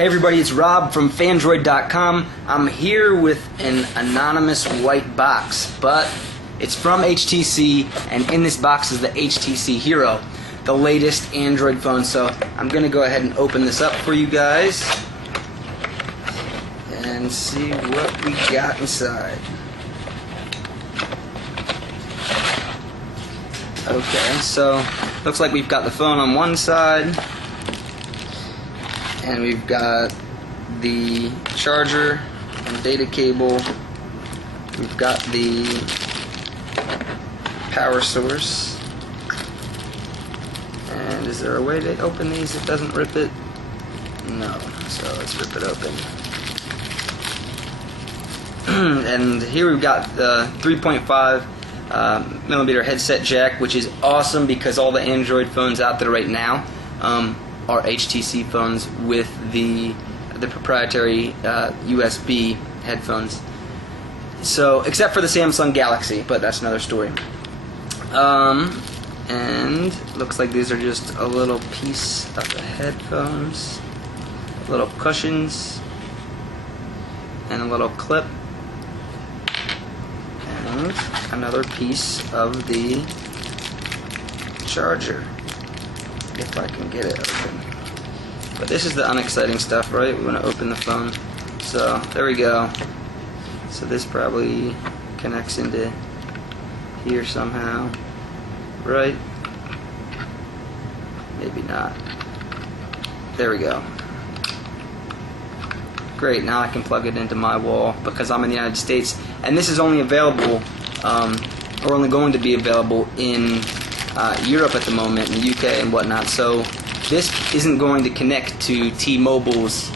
Hey everybody, it's Rob from Phandroid.com. I'm here with an anonymous white box, but it's from HTC, and in this box is the HTC Hero, the latest Android phone. So I'm going to go ahead and open this up for you guys and see what we got inside. Okay, so looks like we've got the phone on one side, and we've got the charger and data cable. We've got the power source. And is there a way to open these that doesn't rip it? No. So let's rip it open. And here we've got the 3.5 millimeter headset jack, which is awesome because all the Android phones out there right now are HTC phones with the proprietary USB headphones. So, except for the Samsung Galaxy, but that's another story. And looks like these are just a little piece of the headphones, little cushions, and a little clip, and another piece of the charger, if I can get it open. But this is the unexciting stuff, right? We want to open the phone. So there we go. So this probably connects into here somehow, right? Maybe not. There we go. Great, now I can plug it into my wall because I'm in the United States, and this is only available, or only going to be available in Europe at the moment, in the UK and whatnot. So this isn't going to connect to T-Mobile's,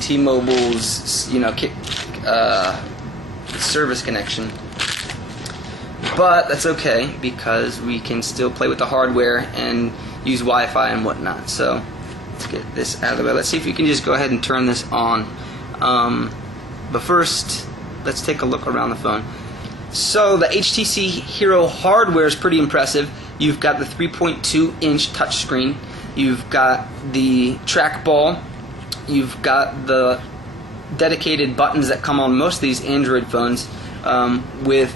T-Mobile's, service connection. But that's okay because we can still play with the hardware and use Wi-Fi and whatnot. So let's get this out of the way. Let's see if you can just go ahead and turn this on. But first, let's take a look around the phone. So the HTC Hero hardware is pretty impressive. You've got the 3.2-inch touchscreen. You've got the trackball. You've got the dedicated buttons that come on most of these Android phones, with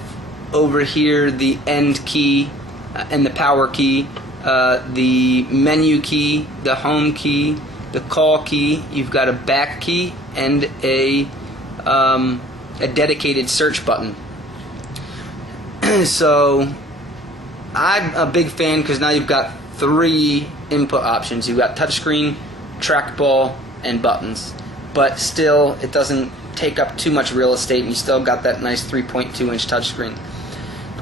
over here the end key and the power key, the menu key, the home key, the call key. You've got a back key and a dedicated search button. So I'm a big fan because now you've got 3 input options. You've got touchscreen, trackball, and buttons. But still, it doesn't take up too much real estate, and you still got that nice 3.2-inch touchscreen.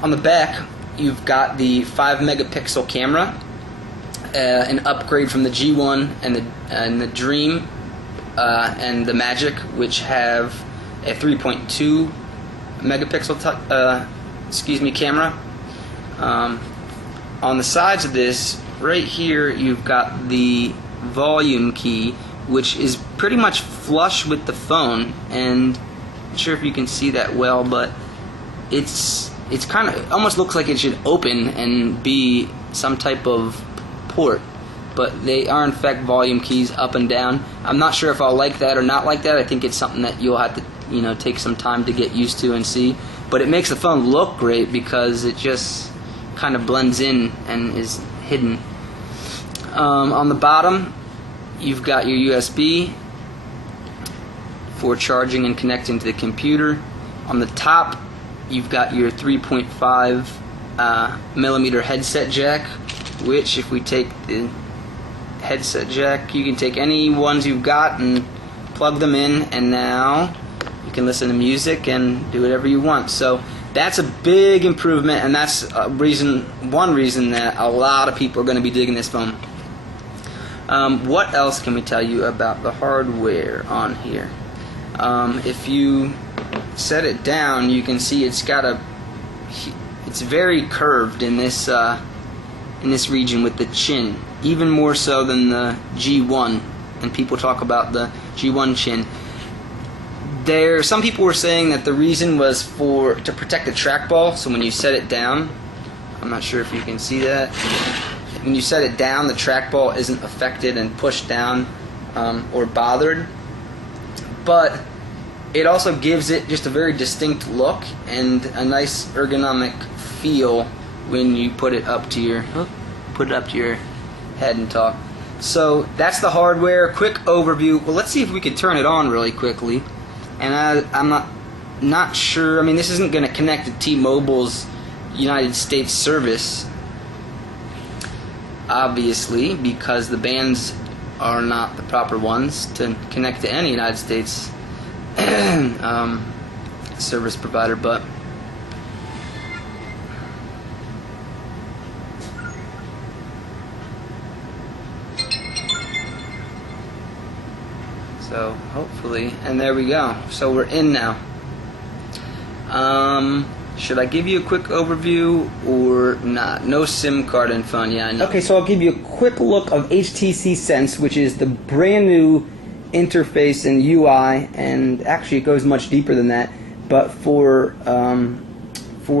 On the back, you've got the 5-megapixel camera, an upgrade from the G1 and the Dream and the Magic, which have a 3.2 megapixel camera. On the sides of this, right here, you've got the volume key, which is pretty much flush with the phone, and I'm not sure if you can see that well, but it's kind of almost looks like it should open and be some type of port, but they are in fact volume keys up and down. I'm not sure if I'll like that or not like that. I think it's something that you'll have to take some time to get used to and see, but it makes the phone look great because it just kind of blends in and is hidden. On the bottom, you've got your USB for charging and connecting to the computer. On the top, you've got your 3.5 millimeter headset jack, which if we take the headset jack, you can take any ones you've got and plug them in, and now you can listen to music and do whatever you want. So that's a big improvement, and that's one reason that a lot of people are going to be digging this phone. What else can we tell you about the hardware on here? If you set it down, you can see it's very curved in this region with the chin, even more so than the G1. And people talk about the G1 chin. Some people were saying that the reason was to protect the trackball. So when you set it down, I'm not sure if you can see that. when you set it down, the trackball isn't affected and pushed down or bothered. But it also gives it just a very distinct look and a nice ergonomic feel when you put it up to your head and talk. So that's the hardware. Quick overview. Well, let's see if we could turn it on really quickly. And I'm not sure. I mean, this isn't going to connect to T-Mobile's United States service, obviously, because the bands are not the proper ones to connect to any United States service provider. But so hopefully, and there we go. So we're in now. Should I give you a quick overview or not? No SIM card and phone, yeah, I know. Okay, so I'll give you a quick look of HTC Sense, which is the brand new interface and UI, and actually it goes much deeper than that, but for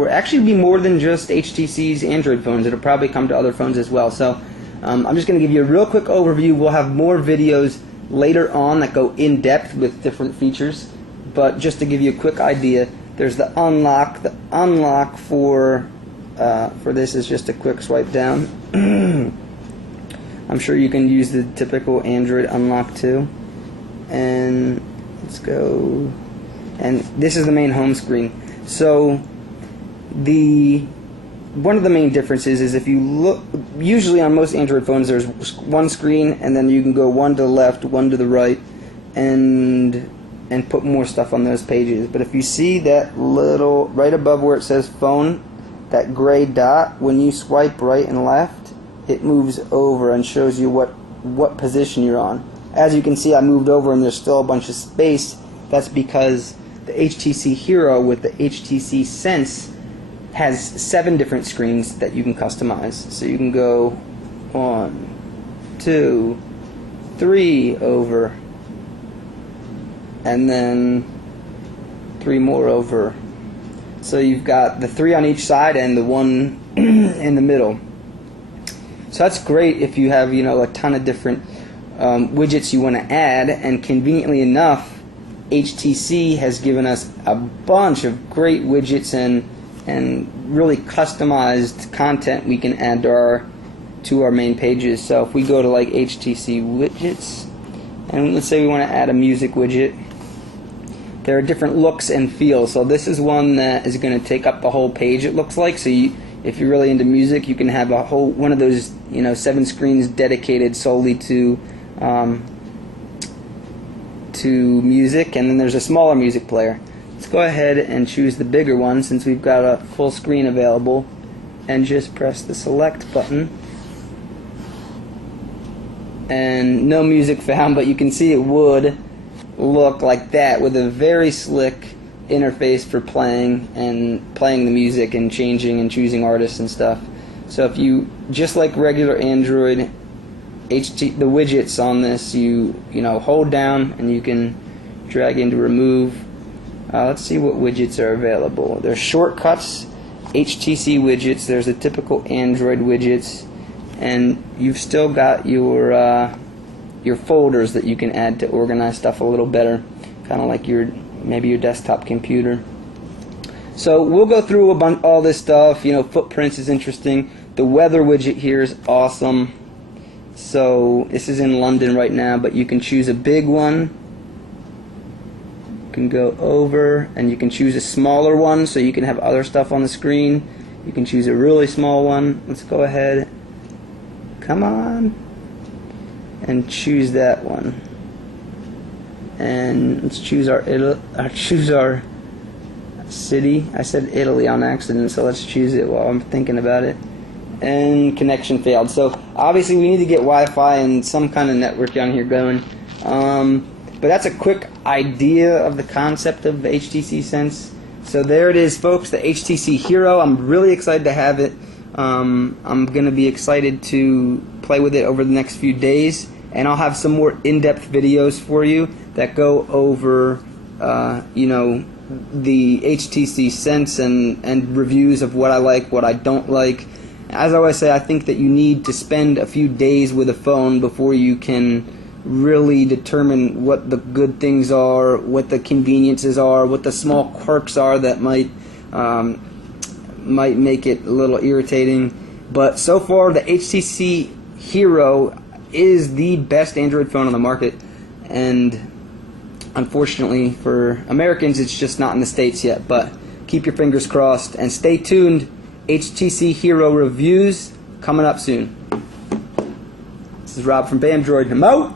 actually be more than just HTC's Android phones. It'll probably come to other phones as well. So I'm just going to give you a real quick overview. We'll have more videos later on that go in depth with different features, but just to give you a quick idea, there's the unlock. The unlock for this is just a quick swipe down. I'm sure you can use the typical Android unlock too. And let's go. And this is the main home screen. So one of the main differences is if you look, usually on most Android phones there's one screen, and then you can go one to the left, one to the right, and put more stuff on those pages. But if you see that little, right above where it says phone, that gray dot, when you swipe right and left, it moves over and shows you what position you're on. As you can see, I moved over and there's still a bunch of space. That's because the HTC Hero with the HTC Sense has 7 different screens that you can customize. So you can go 1, 2, 3 over, and then 3 more over. So you've got the 3 on each side and the 1 in the middle. So that's great if you have, a ton of different widgets you want to add. And conveniently enough, HTC has given us a bunch of great widgets and really customized content we can add to our main pages. So if we go to like HTC widgets, and let's say we want to add a music widget, there are different looks and feels. So this is one that is going to take up the whole page, it looks like. So if you're really into music, you can have a whole one of those 7 screens dedicated solely to music, and then there's a smaller music player. Let's go ahead and choose the bigger one since we've got a full screen available, and just press the select button. And no music found, but you can see it would look like that with a very slick interface for playing the music and changing and choosing artists and stuff. So if you, just like regular Android, the widgets on this, you hold down and you can drag into remove. Let's see what widgets are available. There's shortcuts, HTC widgets, there's the typical Android widgets, and you've still got your folders that you can add to organize stuff a little better, kind of like maybe your desktop computer. So we'll go through all this stuff. Footprints is interesting. The weather widget here is awesome. So this is in London right now, but you can choose a big one. You can go over, and you can choose a smaller one so you can have other stuff on the screen. You can choose a really small one. Let's go ahead. Come on. And choose that one. And let's choose our city. I said Italy on accident, so let's choose it while I'm thinking about it. And connection failed. So obviously we need to get Wi-Fi and some kind of network on here going. But that's a quick idea of the concept of the HTC Sense. So there it is, folks, the HTC Hero. I'm really excited to have it. I'm going to be excited to play with it over the next few days, and I'll have some more in-depth videos for you that go over, the HTC Sense and reviews of what I like, what I don't like, As I always say, I think that you need to spend a few days with a phone before you can really determine what the good things are, what the conveniences are, what the small quirks are that might make it a little irritating. But so far, the HTC Hero is the best Android phone on the market, and unfortunately for Americans, it's just not in the States yet. But keep your fingers crossed and stay tuned. HTC Hero reviews coming up soon. This is Rob from Bamdroid. I'm out.